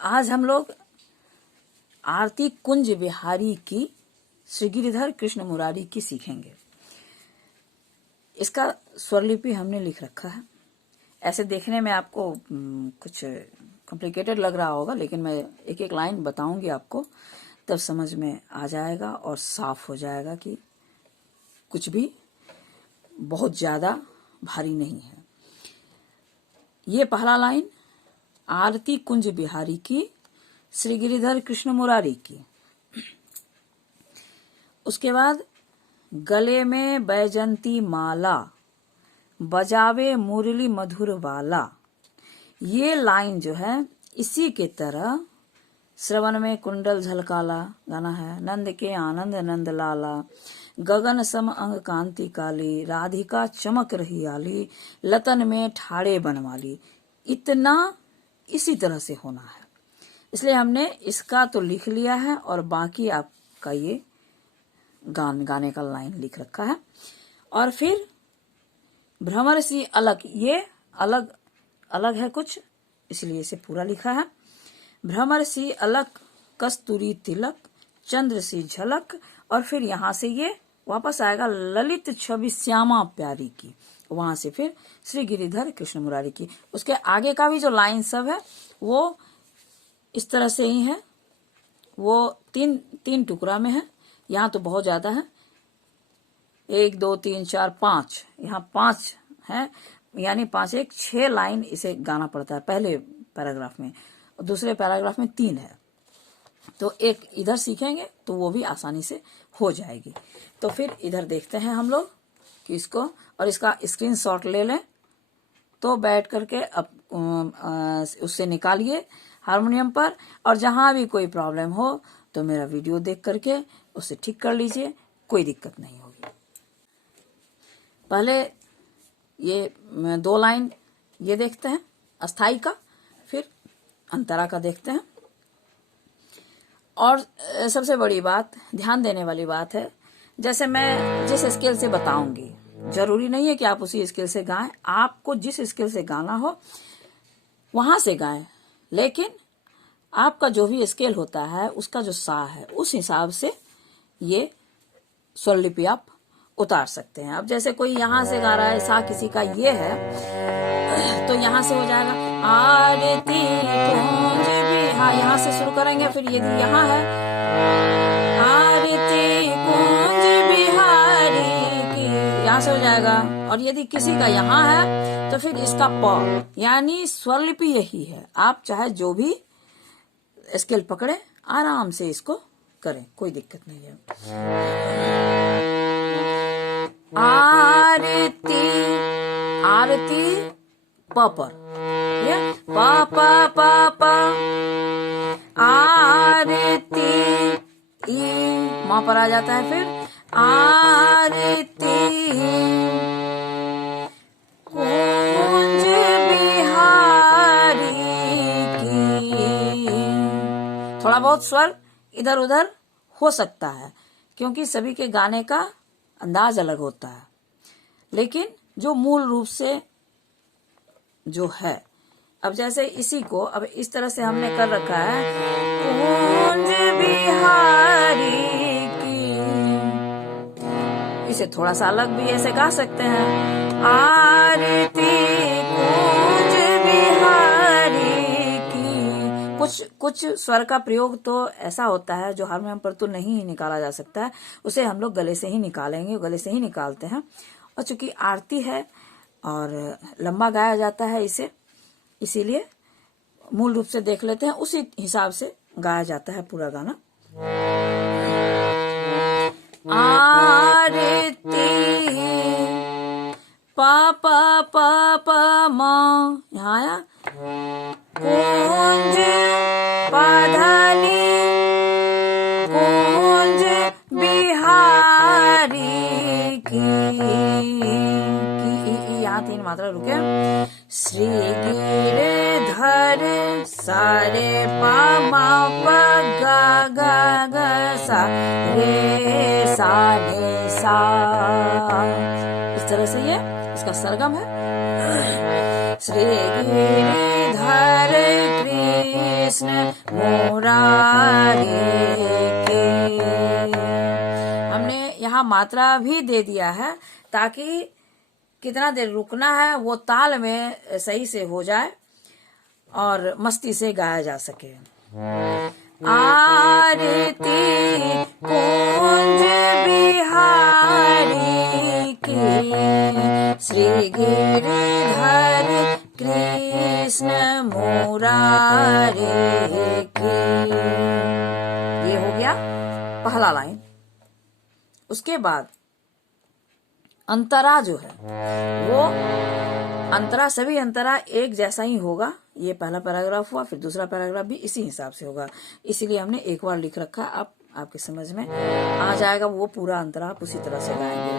आज हम लोग आरती कुंज बिहारी की श्री गिरिधर कृष्ण मुरारी की सीखेंगे। इसका स्वरलिपि हमने लिख रखा है। ऐसे देखने में आपको कुछ कॉम्प्लिकेटेड लग रहा होगा, लेकिन मैं एक एक लाइन बताऊंगी आपको, तब समझ में आ जाएगा और साफ हो जाएगा कि कुछ भी बहुत ज्यादा भारी नहीं है। ये पहला लाइन आरती कुंज बिहारी की श्री गिरिधर कृष्ण मुरारी की। उसके बाद गले में बैजंती माला, बजावे मुरली मधुर वाला। ये लाइन जो है इसी के तरह श्रवण में कुंडल झलकाला गाना है, नंद के आनंद नंद लाला, गगन सम अंग कांति काली, राधिका चमक रही आली, लतन में ठाड़े बनवाली। इतना इसी तरह से होना है। इसलिए हमने इसका तो लिख लिया है और बाकी आपका ये गाने का लाइन लिख रखा है। और फिर भ्रमर सी अलग, ये अलग अलग है कुछ, इसलिए इसे पूरा लिखा है। भ्रमर सी अलग कस्तूरी तिलक, चंद्र सी झलक, और फिर यहां से ये वापस आएगा ललित छवि श्यामा प्यारी की, वहां से फिर श्री गिरिधर कृष्ण मुरारी की। उसके आगे का भी जो लाइन सब है वो इस तरह से ही है। वो तीन टुकड़ा में है। यहाँ तो बहुत ज्यादा है, 1 2 3 4 5, यहाँ 5 है, यानी 5 1 6 लाइन इसे गाना पड़ता है पहले पैराग्राफ में, और दूसरे पैराग्राफ में 3 है। तो एक इधर सीखेंगे तो वो भी आसानी से हो जाएगी। तो फिर इधर देखते हैं हम लोग कि इसको, और इसका स्क्रीनशॉट ले लें तो बैठ करके उससे निकालिए हारमोनियम पर, और जहां भी कोई प्रॉब्लम हो तो मेरा वीडियो देख करके उसे ठीक कर लीजिए, कोई दिक्कत नहीं होगी। पहले ये 2 लाइन ये देखते हैं अस्थाई का, फिर अंतरा का देखते हैं। और सबसे बड़ी बात, ध्यान देने वाली बात है, जैसे मैं जिस स्केल से बताऊंगी, जरूरी नहीं है कि आप उसी स्केल से गाएं। आपको जिस स्केल से गाना हो वहां से गाएं, लेकिन आपका जो भी स्केल होता है उसका जो सा है उस हिसाब से ये स्वरलिपि आप उतार सकते हैं। अब जैसे कोई यहाँ से गा रहा है, सा किसी का ये है, तो यहाँ से हो जाएगा आरती कुंज बिहारी, यहाँ से शुरू करेंगे। फिर यदि यहाँ है आरती कुंज बिहारी की, यहाँ से हो जाएगा। और यदि किसी का यहाँ है तो फिर इसका प, यानी स्वरलिपि यही है। आप चाहे जो भी स्केल पकड़े, आराम से इसको करें, कोई दिक्कत नहीं है। आरती, आरती प पर, प प प प, आरती ई माँ पर आ जाता है। फिर आरती कुंज बिहारी की। थोड़ा बहुत स्वर इधर उधर हो सकता है, क्योंकि सभी के गाने का अंदाज अलग होता है, लेकिन जो मूल रूप से जो है, अब जैसे इसी को अब इस तरह से हमने कर रखा है कुंज बिहारी की, इसे थोड़ा सा अलग भी ऐसे गा सकते हैं, आरती कुंज बिहारी की। कुछ स्वर का प्रयोग तो ऐसा होता है जो हारमोनियम पर तो नहीं निकाला जा सकता है, उसे हम लोग गले से ही निकालेंगे, गले से ही निकालते हैं। और चूंकि आरती है और लंबा गाया जाता है इसे, इसीलिए मूल रूप से देख लेते हैं, उसी हिसाब से गाया जाता है पूरा गाना। आरती पा पा पा पा मा, यहाँ आया कुंज पधानी कुंज बिहारी की, यहाँ 3 मात्रा रुके। श्री गिरिधर सारे पा मा प गा गा ग सा रे सा रे सा, इस तरह से ये इसका सरगम है। श्री गिरिधर कृष्ण यहाँ मात्रा भी दे दिया है ताकि कितना देर रुकना है वो ताल में सही से हो जाए और मस्ती से गाया जा सके। आरती कुंज बिहारी की, श्री गिरिधर कृष्ण मुरारी की। ये हो गया पहला लाइन। उसके बाद अंतरा जो है वो अंतरा, सभी अंतरा एक जैसा ही होगा। ये पहला पैराग्राफ हुआ, फिर दूसरा पैराग्राफ भी इसी हिसाब से होगा, इसीलिए हमने एक बार लिख रखा। अब आपके समझ में आ जाएगा, वो पूरा अंतरा आप उसी तरह से गाएंगे।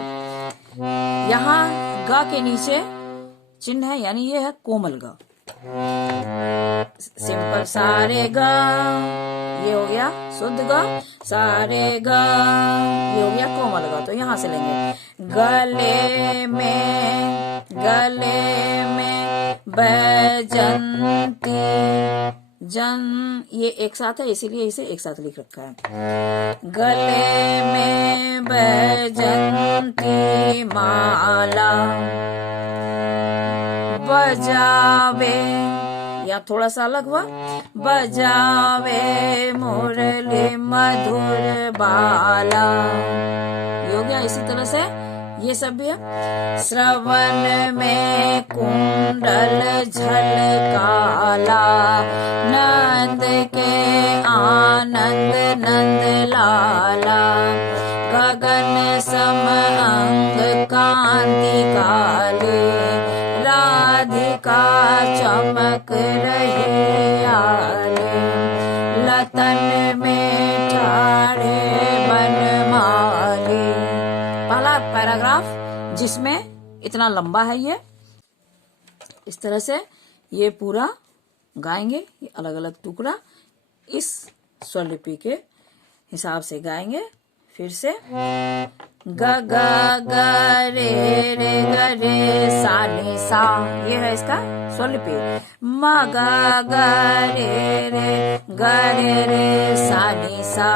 यहाँ ग के नीचे चिन्ह है, यानी ये है कोमल ग। सिंपल सारे ग, ये हो गया शुद्ध ग। सारे ग, ये हो गया कोमल ग। तो यहाँ से लेंगे गले में बैजंती, जन ये एक साथ है इसीलिए इसे एक साथ लिख रखा है। गले में बैजंती माला, बजावे, या थोड़ा सा अलग हुआ, बजावे मुरली मधुर बाला। ये हो गया। इसी तरह से ये सब भी है। श्रवण में कुंडल झलकाला, नंद के आनंद नंद लाला, गगन सम अंग कांति काली, राधिका चमक रही आले, लतन में ठाड़े बनमाली। पहला पैराग्राफ जिसमें इतना लंबा है, ये इस तरह से ये पूरा गाएंगे। ये अलग अलग टुकड़ा इस स्वरलिपि के हिसाब से गाएंगे। फिर से ग ग ग रे रे ग रे सा नि सा, ये है इसका स्वरलिपि। म ग ग रे रे ग रे रे सा नि सा,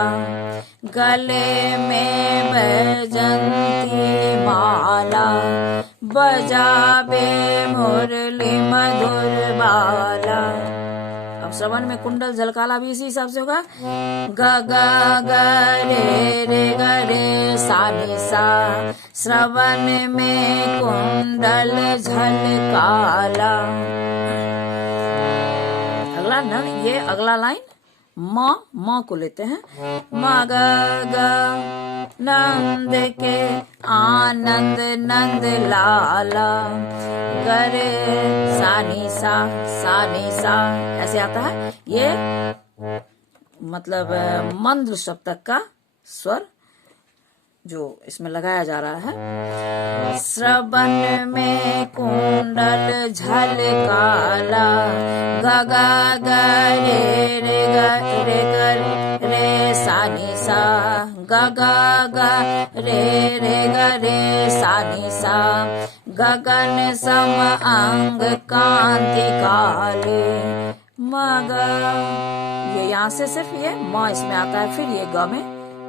गले में बैजंती माला, बजावे मुरली मधुर बाला। अब श्रवण में कुंडल झलकाला भी इसी हिसाब से होगा। ग ग ग रे रे ग रे सा नि सा, श्रवण में कुंडल झलकाला। अगला न, ये अगला लाइन म को लेते हैं। म ग ग नंद के आनंद नंद लाला, गरे सा नि सा ऐसे आता है। ये मतलब मंद्र सप्तक का स्वर जो इसमें लगाया जा रहा है। श्रवण में कुंडल झलकाला, ग ग ग रे रे ग रे सा नि सा, ग ग ग रे रे ग रे सा नि सा, गगन सम अंग कांति काले, मग। ये यहाँ से सिर्फ ये म इसमें आता है, फिर ये ग में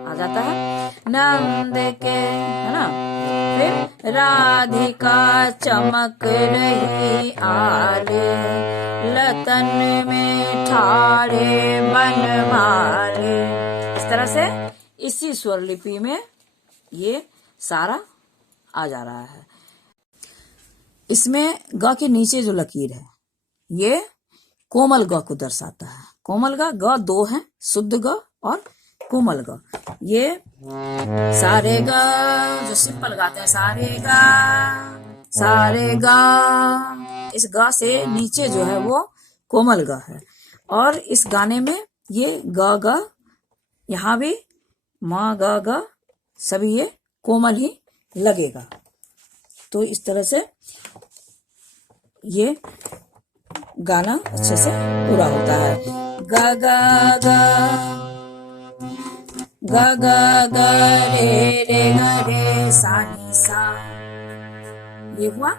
आ जाता है। नंद के, है ना। फिर राधिका चमक रही आले, लतन में ठाड़े बनमाले। इस तरह से इसी स्वरलिपि में ये सारा आ जा रहा है। इसमें ग के नीचे जो लकीर है ये कोमल ग को दर्शाता है। कोमल ग दो है, शुद्ध ग और कोमल ग। ये सारे ग जो सिंपल गाते हैं, सारे ग, इस ग से नीचे जो है वो कोमल ग है। और इस गाने में ये ग ग, यहाँ भी म ग ग, सभी ये कोमल ही लगेगा। तो इस तरह से ये गाना अच्छे से पूरा होता है। ग ग ग ग ग ग रे रे ग रे सा नि सा, ये हुआ।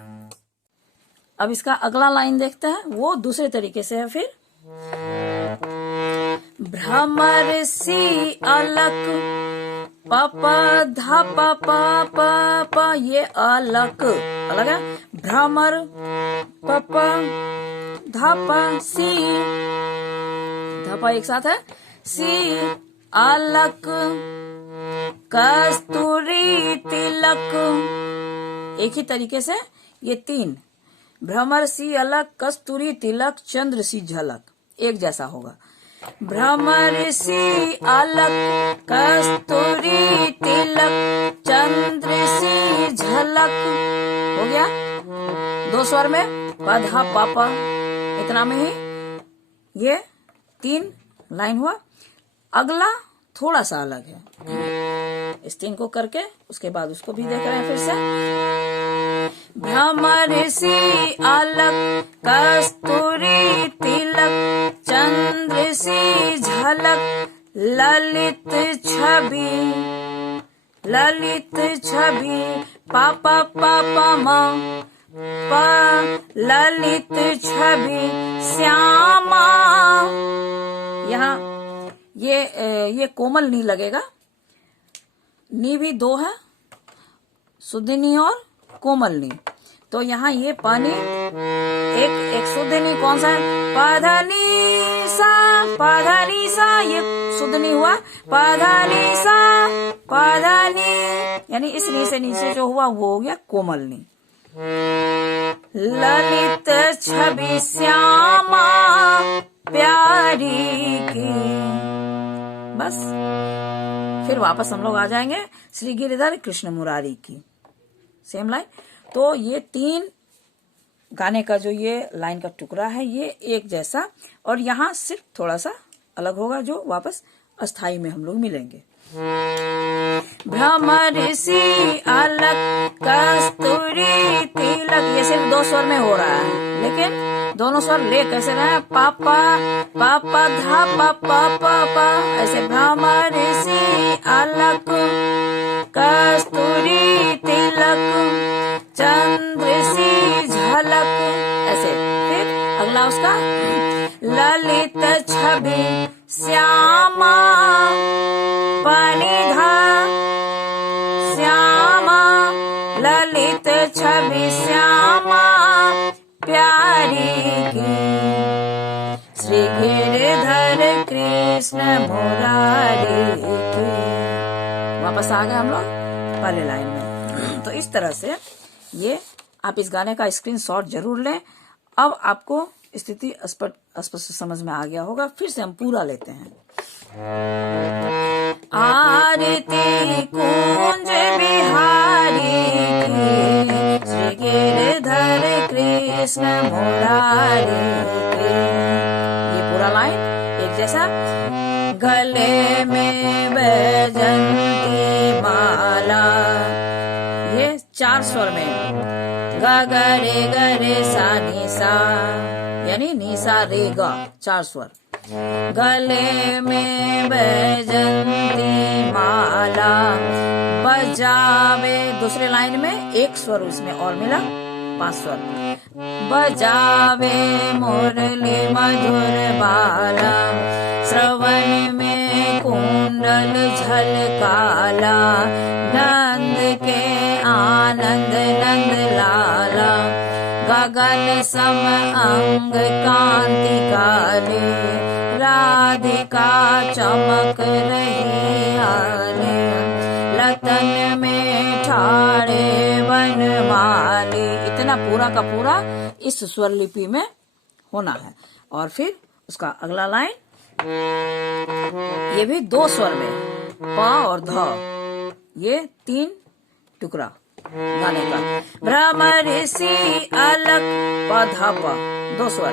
अब इसका अगला लाइन देखते हैं, वो दूसरे तरीके से है। फिर भ्रमर सी अलक प प ध प प प प, ये अलग अलग है। भ्रमर प प ध प, सी ध प एक साथ है, सी अलग। कस्तूरी तिलक, एक ही तरीके से ये तीन, भ्रमर सी अलग, कस्तूरी तिलक, चंद्र सी झलक, एक जैसा होगा। भ्रमर सी अलग, कस्तूरी तिलक, चंद्र सी झलक, हो गया। दो स्वर में पधा पापा, इतना में ही ये तीन लाइन हुआ। अगला थोड़ा सा अलग है, इस तीन को करके उसके बाद उसको भी देख रहे हैं फिर से। भ्रमर सी अलग, कस्तूरी तिलक, चंद्र सी झलक, ललित छवि, ललित छवि, पापा पापा माँ प, ललित छवि श्यामा। यहाँ ये कोमल नी लगेगा, नी भी दो है, शुद्ध नी और कोमल नी। तो यहाँ ये पानी एक शुद्ध नी कौन सा है, पाधानी सा, ये शुद्ध नी हुआ, पाधानी सा, पाधानी, यानी इस नी से नीचे जो हुआ वो हो गया कोमल नी। ललित छवि श्यामा प्यारी की, बस। फिर वापस हम लोग आ जाएंगे श्री गिरिधर कृष्ण मुरारी की, सेम लाइन। तो ये तीन गाने का जो ये लाइन का टुकड़ा है ये एक जैसा, और यहाँ सिर्फ थोड़ा सा अलग होगा जो वापस अस्थाई में हम लोग मिलेंगे। भ्रमर सी अलग, कस्तूरी तिलक, ये सिर्फ दो स्वर में हो रहा है, लेकिन दोनों स्वर ले कैसे रहे हैं, पापा पापा धा पापा पापा, ऐसे। भ्रमर सी अलग, कस्तूरी तिलक, चंद्र सी झलक, ऐसे। फिर अगला उसका, ललित छवि श्यामा परिधा, श्यामा, ललित छवि श्यामा प्यारी की, श्री गिरिधर कृष्ण मुरारी की। वापस आ गए हम लोग पहले लाइन में। तो इस तरह से ये आप इस गाने का स्क्रीनशॉट जरूर लें। अब आपको स्थिति स्पष्ट समझ में आ गया होगा। फिर से हम पूरा लेते हैं। आरती कुंज बिहारी की, श्री गिरिधर कृष्ण मुरारी की, ये पूरा लाइन एक जैसा। गले में बैजंती माला, ये चार स्वर में, गा गा रे गा रे सा नी सा, यानी नी सा रे गा, चार स्वर। गले में बैजंती माला, बजावे, दूसरे लाइन में एक स्वर उसमें और मिला, पांच स्वर। बजावे मुरली मधुर बाला, श्रवण में कुंडल झलकाला, नंद के आनंद नंद लाला, गगन सम अंग कांति काले, राधिका चमक रही आले, लतन में ठाड़े वनमाली। इतना पूरा का पूरा इस स्वर लिपि में होना है। और फिर उसका अगला लाइन, ये भी दो स्वर में, प और ध, ये तीन टुकड़ा गाने का। भ्रमर सी अलग, प ध प, दो स्वर।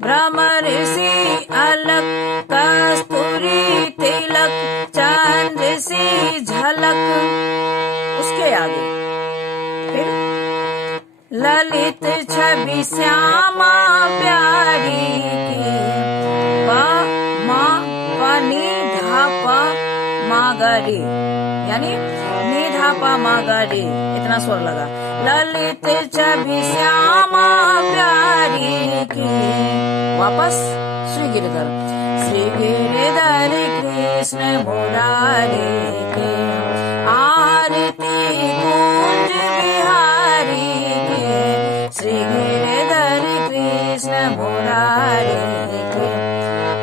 भ्रमर सी अलग, कस्तूरी तिलक, चंद्र सी झलक, उसके आगे फिर ललित छवि श्यामा प्यारी की, प मा प नी धा प मा ग रे, यानी नी धा प मा ग रे, इतना स्वर लगा। ललित छवि श्यामा प्यारी की, वापस श्री गिरिधर। श्री गिरधर कृष्ण मुरारी के, आरती कुंज बिहारी के, श्री गिरधर कृष्ण मुरारी के।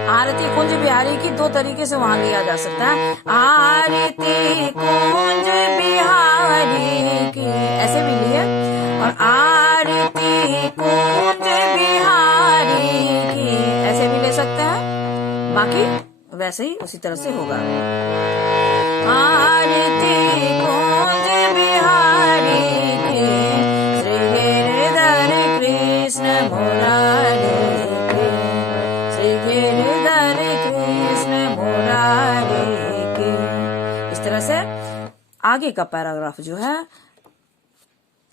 आरती कुंज बिहारी की दो तरीके से वहां लिया जा सकता है, आरती कुंज बिहारी की, ऐसे भी लिए, और आरती कुंज बिहारी की ऐसे भी ले सकते हैं। बाकी वैसे ही उसी तरह से होगा। आरती कुंज बिहारी की, श्री गिरधर कृष्ण मुरारी के, श्री गिरधर कृष्ण मुरारी के। इस तरह से आगे का पैराग्राफ जो है,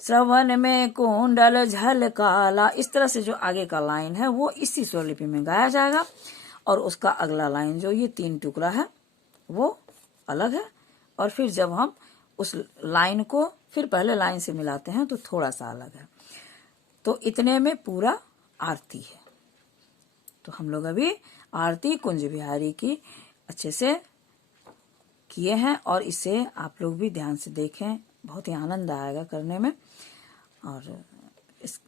श्रवण में कुंडल झलकाला, इस तरह से जो आगे का लाइन है वो इसी स्वरलिपि में गाया जाएगा, और उसका अगला लाइन जो ये 3 टुकड़ा है वो अलग है। और फिर जब हम उस लाइन को फिर पहले लाइन से मिलाते हैं तो थोड़ा सा अलग है। तो इतने में पूरा आरती है। तो हम लोग अभी आरती कुंज बिहारी की अच्छे से किए हैं, और इसे आप लोग भी ध्यान से देखें, बहुत ही आनंद आएगा करने में, और इस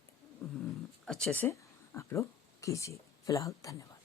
अच्छे से आप लोग कीजिए। फिलहाल धन्यवाद।